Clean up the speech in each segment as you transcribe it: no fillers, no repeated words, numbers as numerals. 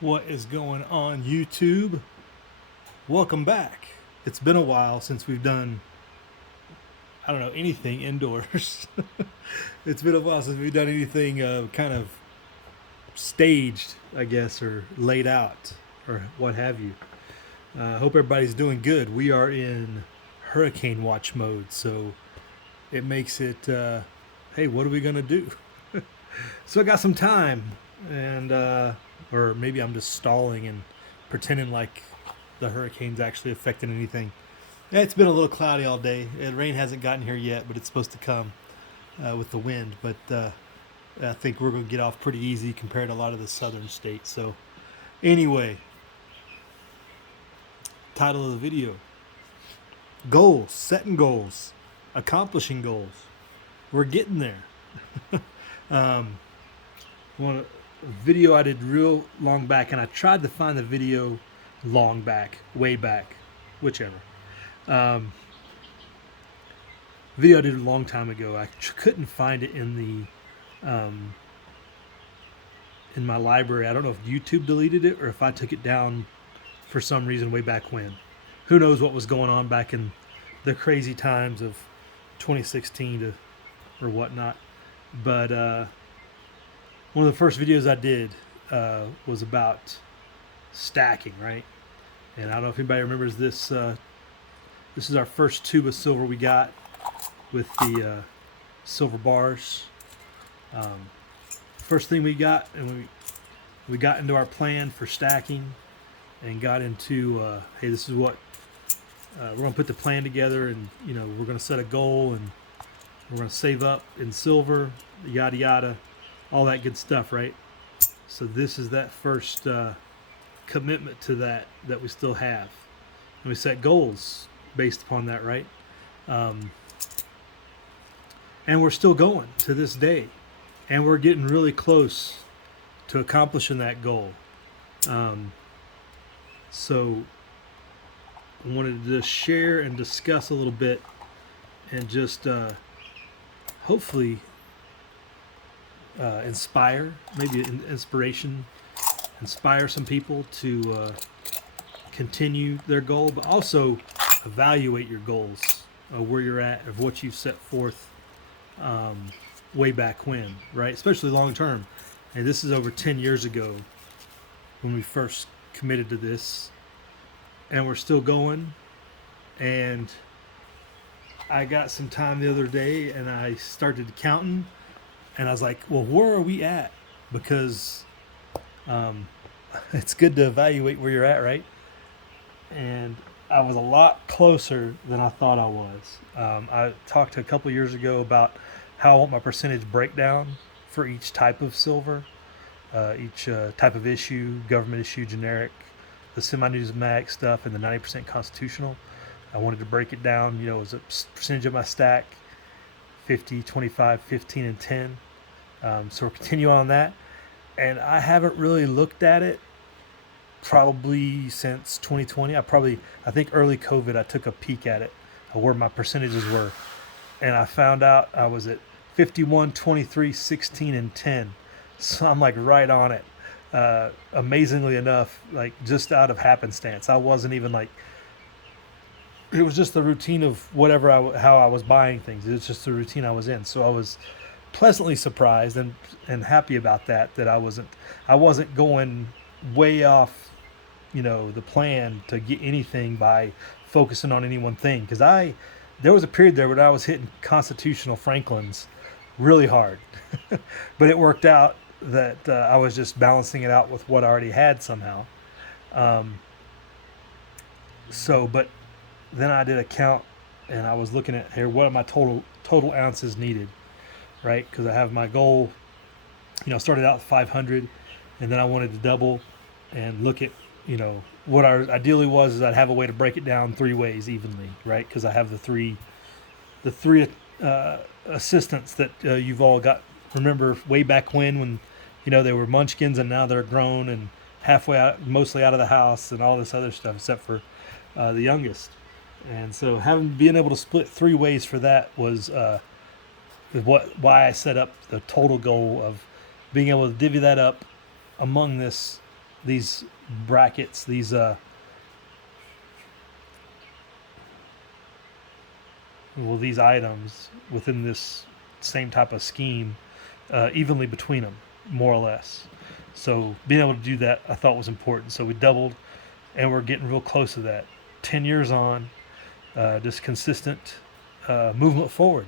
What is going on, YouTube? Welcome back. It's been a while since we've done, I don't know, anything indoors. It's been a while since we've done anything kind of staged, I guess, or laid out, or what have you. I hope everybody's doing good. We are in hurricane watch mode, so it makes it, hey, what are we going to do? So I got some time, and or maybe I'm just stalling and pretending like the hurricane's actually affecting anything. Yeah, it's been a little cloudy all day. Rain hasn't gotten here yet, but it's supposed to come with the wind. But I think we're going to get off pretty easy compared to a lot of the southern states. So anyway, title of the video: goals, setting goals, accomplishing goals. We're getting there. One video I did real long back, and I tried to find the video long back, way back, whichever. Um, Video I did a long time ago. I couldn't find it in my library. I don't know if YouTube deleted it or if I took it down for some reason way back when. Who knows what was going on back in the crazy times of 2016 or whatnot. But one of the first videos I did was about stacking, right? And I don't know if anybody remembers this. This is our first tube of silver we got with the silver bars. First thing we got, and we got into our plan for stacking, and got into hey, this is what we're gonna put the plan together, and we're gonna set a goal, and we're gonna save up in silver, yada yada, all that good stuff, right? So this is that first commitment to that we still have, and we set goals based upon that, right? Um, and we're still going to this day, and we're getting really close to accomplishing that goal. So I wanted to just share and discuss a little bit, and just hopefully inspire, maybe inspiration, inspire some people to continue their goal, but also evaluate your goals, where you're at, of what you've set forth way back when, right? Especially long term. And this is over 10 years ago when we first committed to this, and we're still going. And I got some time the other day, and I started counting, and I was like, well, where are we at? Because it's good to evaluate where you're at, right? And I was a lot closer than I thought I was. I talked a couple years ago about how I want my percentage breakdown for each type of silver, each type of issue: government issue, generic, the semi-numismatic stuff, and the 90% constitutional. I wanted to break it down, as a percentage of my stack: 50, 25, 15, and 10. So we'll continue on that. And I haven't really looked at it probably since 2020. I think early COVID, I took a peek at it, where my percentages were, and I found out I was at 51, 23, 16, and 10. So I'm like right on it. Amazingly enough, like just out of happenstance, I wasn't even like, it was just the routine of how I was buying things. It was just the routine I was in. So I was pleasantly surprised and happy about that I wasn't going way off, the plan to get anything by focusing on any one thing. Because there was a period there when I was hitting constitutional Franklins really hard, but it worked out that I was just balancing it out with what I already had somehow. Um, but then I did a count, and I was looking at here, what are my total ounces needed, right? Because I have my goal. Started out with 500, and then I wanted to double and look at, what our ideally was is I'd have a way to break it down three ways evenly, right? Because I have the three assistants that you've all got. Remember way back when they were munchkins, and now they're grown and halfway out, mostly out of the house, and all this other stuff, except for the youngest. And so being able to split three ways for that was why I set up the total goal of being able to divvy that up among this these brackets, these items within this same type of scheme evenly between them, more or less. So being able to do that, I thought was important. So we doubled, and we're getting real close to that. 10 years on, just consistent movement forward.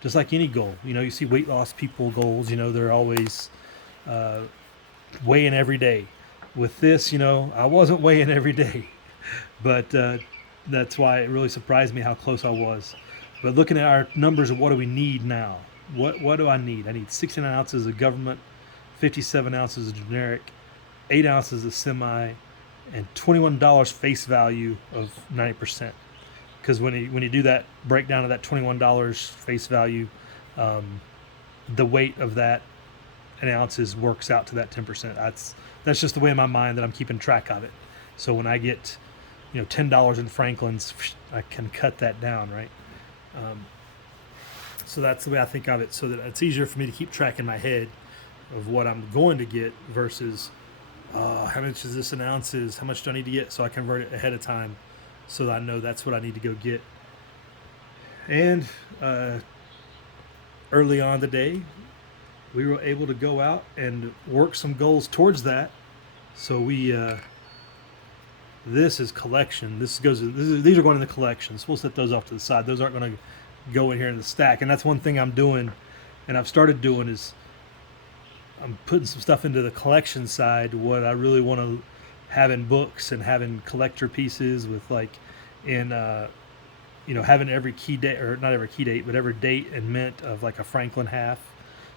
Just like any goal. You see weight loss people goals. They're always uh, weighing every day. With this, I wasn't weighing every day, but that's why it really surprised me how close I was. But looking at our numbers of what do we need now? What do I need? I need 69 ounces of government, 57 ounces of generic, 8 ounces of semi, and $21 face value of 90%. Because when you do that breakdown of that $21 face value, the weight of that in ounces works out to that 10%. That's just the way in my mind that I'm keeping track of it. So when I get $10 in Franklin's, I can cut that down, right? So that's the way I think of it, so that it's easier for me to keep track in my head of what I'm going to get versus how much is this in ounces, how much do I need to get, so I convert it ahead of time so that I know that's what I need to go get. And early on today, we were able to go out and work some goals towards that. So this is collection. These are going in the collections. We'll set those off to the side. Those aren't going to go in here in the stack. And that's one thing I'm doing, and I've started doing, is I'm putting some stuff into the collection side. What I really want to have in books and having collector pieces with having every key date, or not every key date, but every date and mint of like a Franklin half,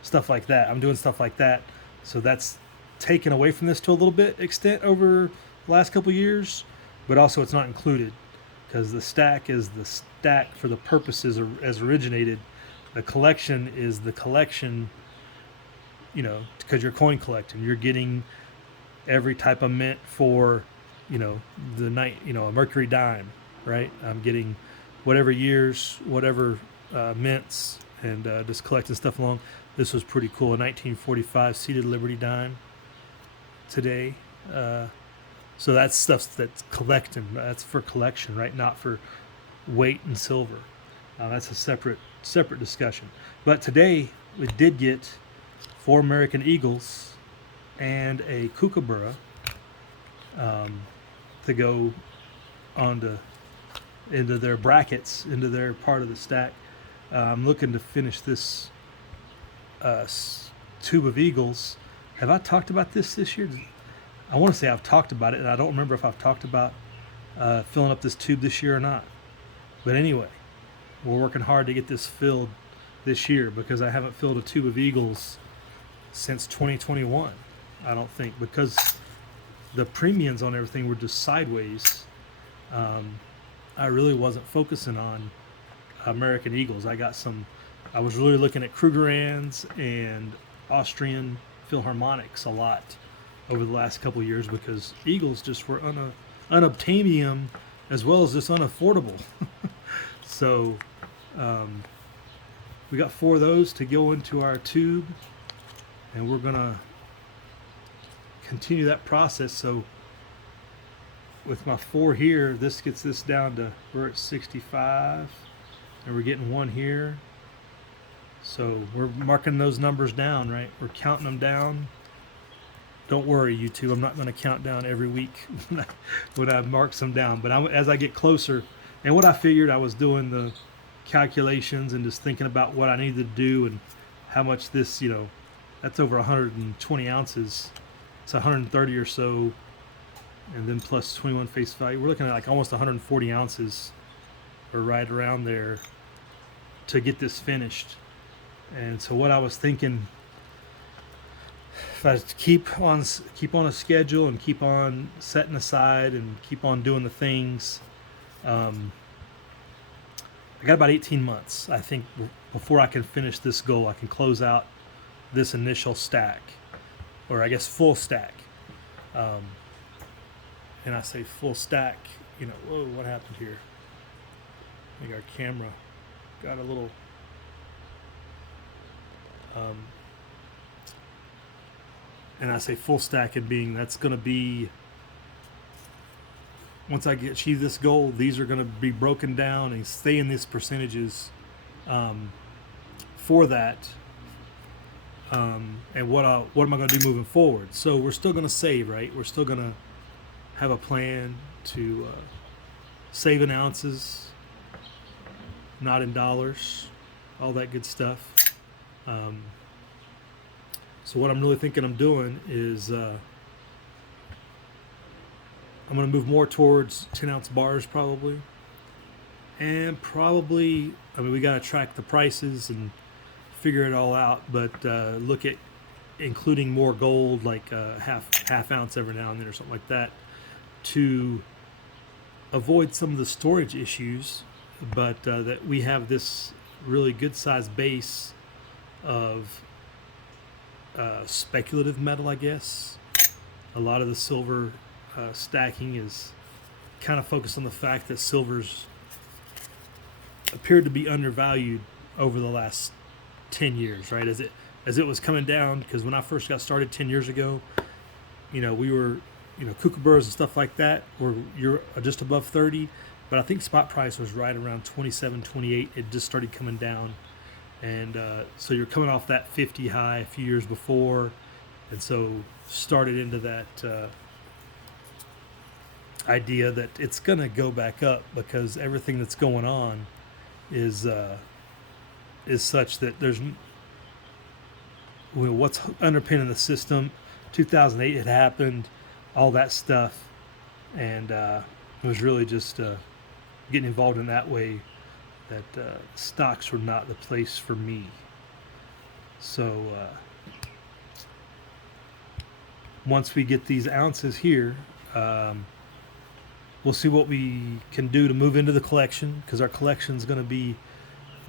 stuff like that. I'm doing stuff like that. So that's taken away from this to a little bit extent over the last couple of years, but also it's not included because the stack is the stack for the purposes as originated. The collection is the collection, because you're coin collecting. You're getting every type of mint for, the night, a Mercury dime, right? I'm getting whatever years, whatever mints, and just collecting stuff along. This was pretty cool. A 1945 seated Liberty dime today. So that's stuff that's collecting. That's for collection, right? Not for weight and silver. That's a separate discussion. But today we did get 4 American Eagles and a Kookaburra to go into their brackets, into their part of the stack. I'm looking to finish this tube of Eagles. Have I talked about this year? I want to say I've talked about it, and I don't remember if I've talked about filling up this tube this year or not. But anyway, we're working hard to get this filled this year, because I haven't filled a tube of Eagles since 2021, I don't think, because the premiums on everything were just sideways. I really wasn't focusing on American Eagles. I was really looking at Krugerrands and Austrian Philharmonics a lot over the last couple of years, because Eagles just were unobtainium as well as just unaffordable. So we got 4 of those to go into our tube, and we're gonna continue that process. So with my 4 here, this gets this down to, we're at 65, and we're getting 1 here. So we're marking those numbers down, right? We're counting them down. Don't worry, YouTube. I'm not going to count down every week when I mark some down. But as I get closer, and what I figured, I was doing the calculations and just thinking about what I needed to do and how much this, that's over 120 ounces. It's 130 or so, and then plus 21 face value. We're looking at like almost 140 ounces, or right around there, to get this finished. And so what I was thinking, if I keep on a schedule and keep on setting aside and keep on doing the things, I got about 18 months, I think, before I can finish this goal. I can close out this initial stack, or I guess full stack. And I say full stack, whoa, what happened here? I think our camera got a little And I say full stack it being that's going to be, once I achieve this goal, these are going to be broken down and stay in these percentages for that. And what am I going to do moving forward? So we're still going to save, right? We're still going to have a plan to save in ounces, not in dollars, all that good stuff. So what I'm really thinking I'm doing is I'm going to move more towards 10-ounce bars probably. And probably, I mean, we got to track the prices and figure it all out, but look at including more gold, like half ounce every now and then or something like that, to avoid some of the storage issues, but that we have this really good sized base of speculative metal, I guess. A lot of the silver stacking is kind of focused on the fact that silver's appeared to be undervalued over the last 10 years, right? As it was coming down, because when I first got started 10 years ago, we were, kookaburras and stuff like that you're just above 30, but I think spot price was right around 27, 28. It just started coming down, and so you're coming off that 50 high a few years before, and so started into that idea that it's going to go back up because everything that's going on is such that there's what's underpinning the system. 2008 had happened, all that stuff, and it was really just getting involved in that way that stocks were not the place for me. So once we get these ounces here, we'll see what we can do to move into the collection, because our collection is going to be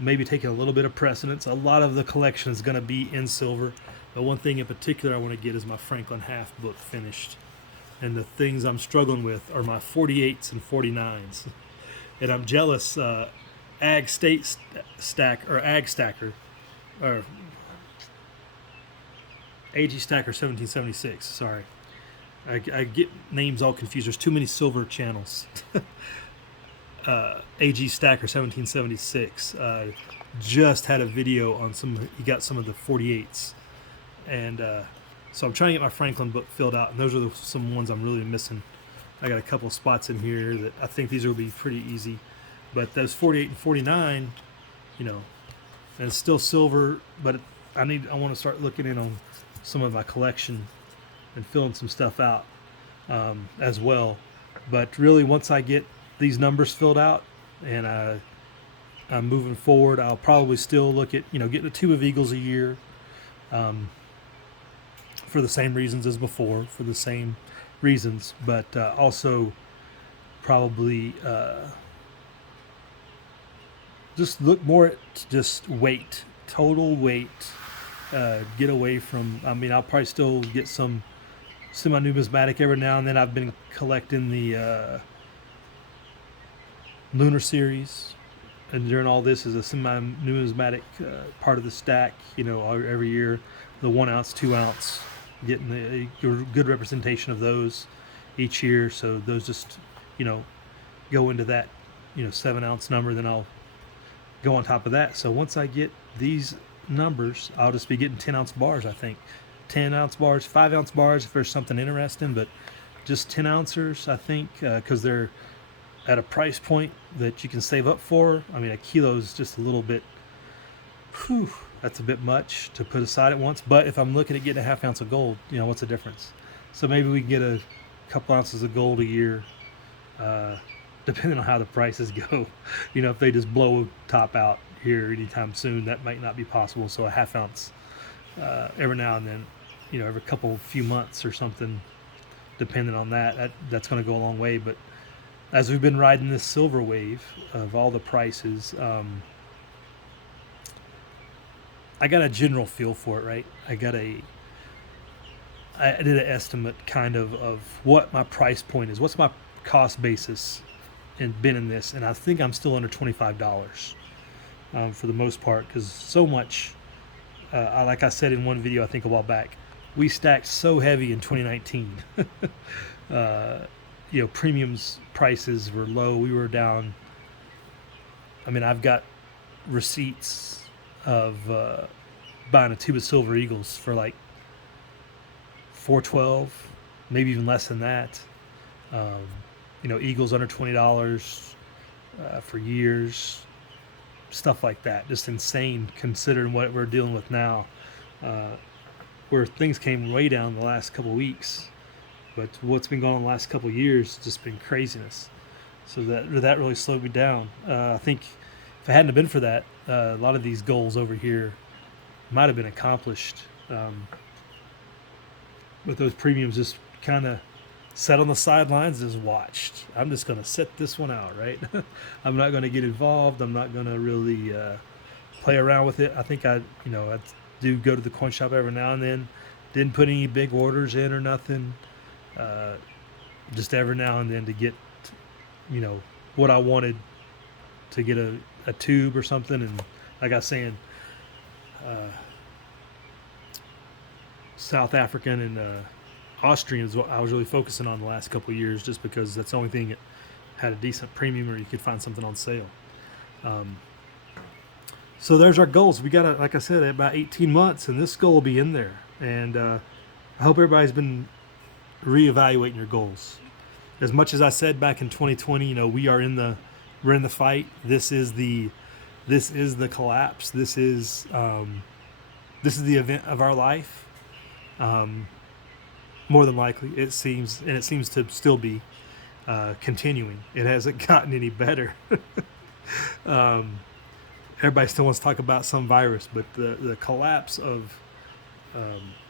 maybe taking a little bit of precedence. A lot of the collection is going to be in silver, but one thing in particular I want to get is my Franklin Half book finished. And the things I'm struggling with are my 48s and 49s. And I'm jealous. Ag Stacker, or AG Stacker 1776. Sorry, I get names all confused. There's too many silver channels. AG Stacker 1776 just had a video on he got some of the 48s, and so I'm trying to get my Franklin book filled out, and those are some ones I'm really missing. I got a couple spots in here that I think these will be pretty easy, but those 48 and 49, and it's still silver, but I want to start looking in on some of my collection and filling some stuff out as well. But really, once I get these numbers filled out and I'm moving forward, I'll probably still look at getting a tube of Eagles a year, for the same reasons as before, but also probably just look more at just weight, total weight. Get away from, I'll probably still get some semi-numismatic every now and then. I've been collecting the Lunar Series, and during all this is a semi-numismatic part of the stack, every year. The 1 ounce, 2 ounce, getting a good representation of those each year. So those just, go into that, 7 ounce number. Then I'll go on top of that. So once I get these numbers, I'll just be getting 10 ounce bars, I think. 10 ounce bars, 5 ounce bars if there's something interesting, but just 10 ouncers, I think, because they're at a price point that you can save up for. A kilo is just a little bit, that's a bit much to put aside at once. But if I'm looking at getting a half ounce of gold, what's the difference? So maybe we can get a couple ounces of gold a year, depending on how the prices go. If they just blow top out here anytime soon, that might not be possible. So a half ounce every now and then, every few months or something, depending on that's going to go a long way. But as we've been riding this silver wave of all the prices, I got a general feel for it, right? I did an estimate kind of what my price point is. What's my cost basis been in this? And I think I'm still under $25 for the most part, because so much, like I said in one video, I think a while back, we stacked so heavy in 2019. Premiums prices were low. We were down. I mean, I've got receipts of buying a tube of Silver Eagles for like 412, maybe even less than that. Um, Eagles under $20 for years, stuff like that. Just insane considering what we're dealing with now, where things came way down the last couple of weeks. But what's been going on the last couple of years has just been craziness. So that really slowed me down. I think if it hadn't have been for that, a lot of these goals over here might have been accomplished. But those premiums just kind of sat on the sidelines and just watched. I'm just going to sit this one out, right? I'm not going to get involved. I'm not going to really play around with it. I think I do go to the coin shop every now and then. Didn't put any big orders in or nothing. Just every now and then to get, what I wanted, to get a tube or something. And like I was saying, South African and Austrian is what I was really focusing on the last couple of years, just because that's the only thing that had a decent premium, or you could find something on sale. So there's our goals. We got, like I said, about 18 months, and this goal will be in there. And I hope everybody's been reevaluating your goals. As much as I said back in 2020, we're in the fight. This is the collapse. This is the event of our life. More than likely, it seems to still be continuing. It hasn't gotten any better. Everybody still wants to talk about some virus, but the collapse of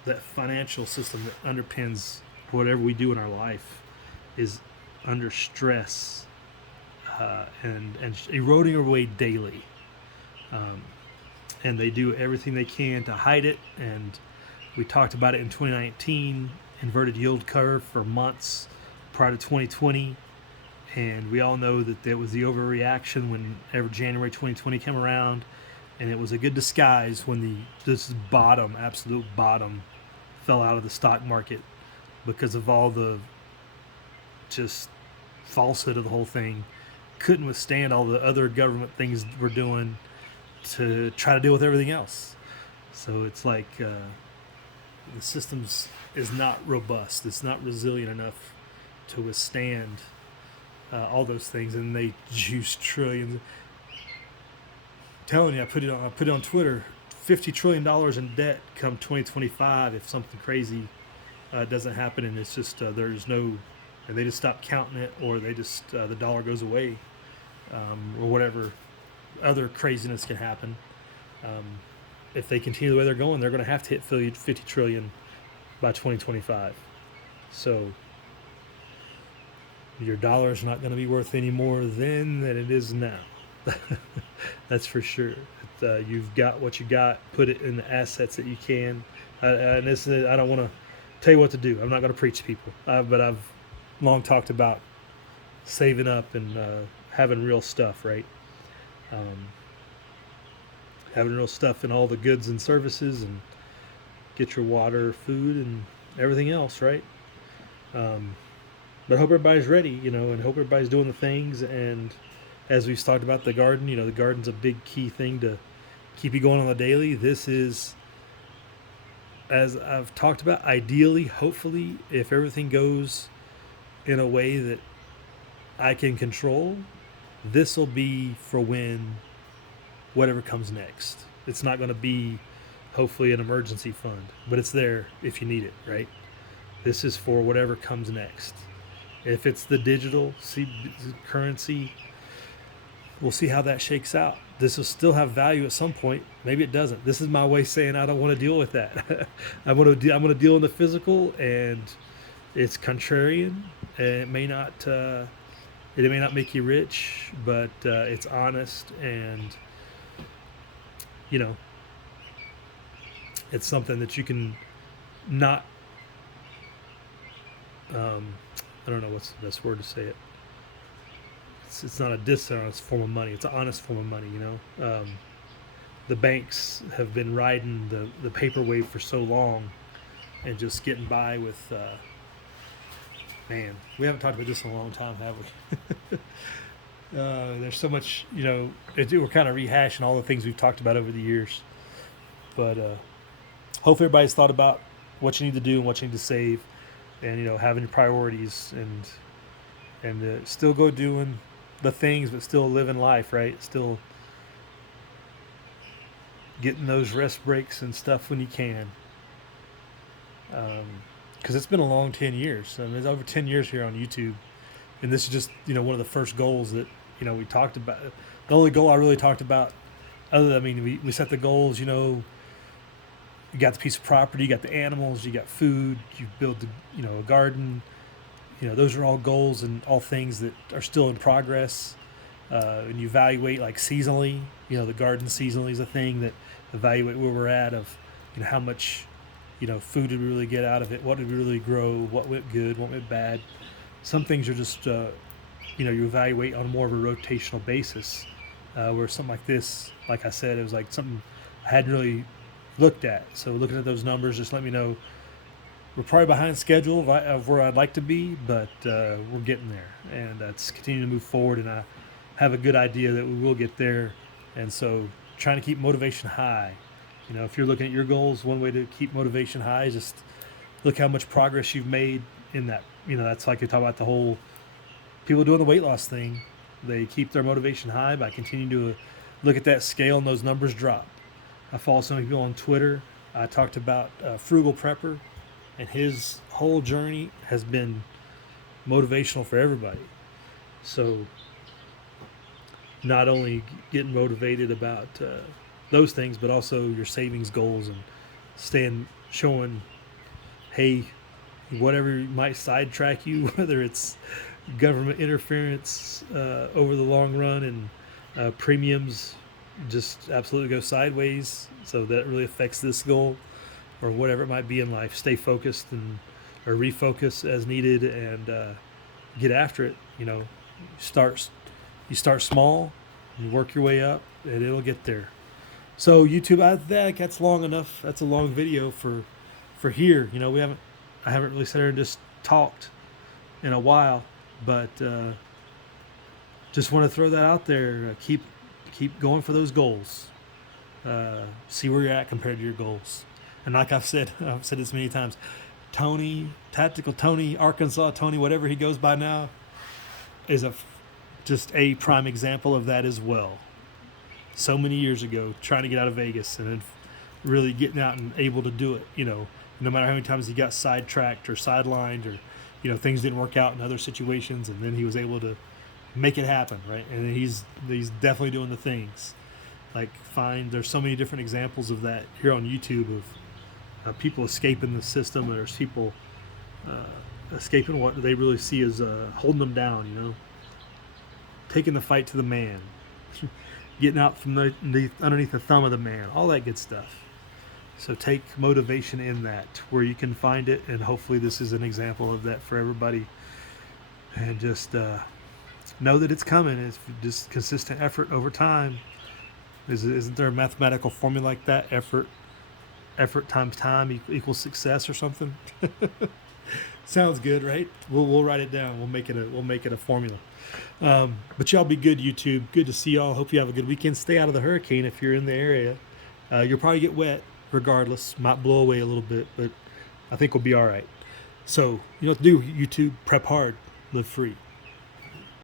that financial system that underpins whatever we do in our life is under stress and eroding away daily. And they do everything they can to hide it. And we talked about it in 2019, inverted yield curve for months prior to 2020. And we all know that there was the overreaction whenever January 2020 came around. And it was a good disguise when this absolute bottom, fell out of the stock market because of all the just falsehood of the whole thing. Couldn't withstand all the other government things we're doing to try to deal with everything else. So it's like the system is not robust. It's not resilient enough to withstand all those things, and they juice trillions. I'm telling you, I put it on Twitter. $50 trillion in debt come 2025 if something crazy doesn't happen, and it's just there's no, and they just stop counting it, or they just the dollar goes away, or whatever other craziness can happen. If they continue the way they're going, they're going to have to hit 50 trillion by 2025. So your dollar is not going to be worth any more then than it is now. That's for sure. You've got what you got. Put it in the assets that you can. I don't want to tell you what to do. I'm not going to preach to people. But I've long talked about saving up and having real stuff, right? Having real stuff in all the goods and services, and get your water, food, and everything else, right? But I hope everybody's ready, and hope everybody's doing the things. And as we've talked about the garden, the garden's a big key thing to keep you going on the daily. This is, as I've talked about, ideally, hopefully, if everything goes in a way that I can control, this will be for when whatever comes next. It's not going to be, hopefully, an emergency fund, but it's there if you need it, right? This is for whatever comes next. If it's the digital currency, we'll see how that shakes out. This will still have value at some point. Maybe it doesn't. This is my way of saying I don't want to deal with that. I'm going to deal in the physical, and it's contrarian. And it may not make you rich, but it's honest, and it's something that you can not. I don't know what's the best word to say it. It's not a dishonest form of money. It's an honest form of money, The banks have been riding the paper wave for so long and just getting by with. Man, we haven't talked about this in a long time, have we? There's so much, we're kind of rehashing all the things we've talked about over the years. But hopefully everybody's thought about what you need to do and what you need to save, and having your priorities, and still go doing the things, but still living life, right? Still getting those rest breaks and stuff when you can. Because it's been a long 10 years. I mean, it's over 10 years here on YouTube, and this is just one of the first goals that we talked about. The only goal I really talked about, we set the goals. You got the piece of property, you got the animals, you got food, you build a garden. Those are all goals and all things that are still in progress. And you evaluate like seasonally. The garden seasonally is a thing that evaluate where we're at of how much food did we really get out of it, what did we really grow, what went good, what went bad. Some things are just you evaluate on more of a rotational basis, where something like this, like I said, it was like something I hadn't really looked at. So looking at those numbers just let me know we're probably behind schedule of where I'd like to be, but we're getting there, and it's continuing to move forward, and I have a good idea that we will get there. And so trying to keep motivation high. If you're looking at your goals, one way to keep motivation high is just look how much progress you've made in that. That's like you talk about the whole people doing the weight loss thing. They keep their motivation high by continuing to look at that scale and those numbers drop. I follow some people on Twitter. I talked about Frugal Prepper, and his whole journey has been motivational for everybody. So not only getting motivated about those things, but also your savings goals and showing, hey, whatever might sidetrack you, whether it's government interference over the long run and premiums just absolutely go sideways, so that really affects this goal, or whatever it might be in life. Stay focused or refocus as needed, and get after it. You start small, you work your way up, and it'll get there. So YouTube, I think that's long enough. That's a long video for here. I haven't really sat here and just talked in a while, but just want to throw that out there. Keep going for those goals. See where you're at compared to your goals. And like I've said this many times, Tactical Tony, Arkansas Tony, whatever he goes by now, is just a prime example of that as well. So many years ago, trying to get out of Vegas, and then really getting out and able to do it. No matter how many times he got sidetracked or sidelined, or things didn't work out in other situations, and then he was able to make it happen, right? And he's definitely doing the things. There's so many different examples of that here on YouTube of people escaping the system, or there's people escaping what they really see as holding them down. Taking the fight to the man, getting out from underneath the thumb of the man, all that good stuff. So take motivation in that where you can find it, and hopefully this is an example of that for everybody. And just know that it's coming. It's just consistent effort over time. Isn't there a mathematical formula like that? Effort times time equals success or something? Sounds good, right? We'll write it down. We'll make it a formula. But y'all be good, YouTube. Good to see y'all. Hope you have a good weekend. Stay out of the hurricane if you're in the area. You'll probably get wet regardless. Might blow away a little bit, but I think we'll be all right. So, what to do, YouTube. Prep hard. Live free.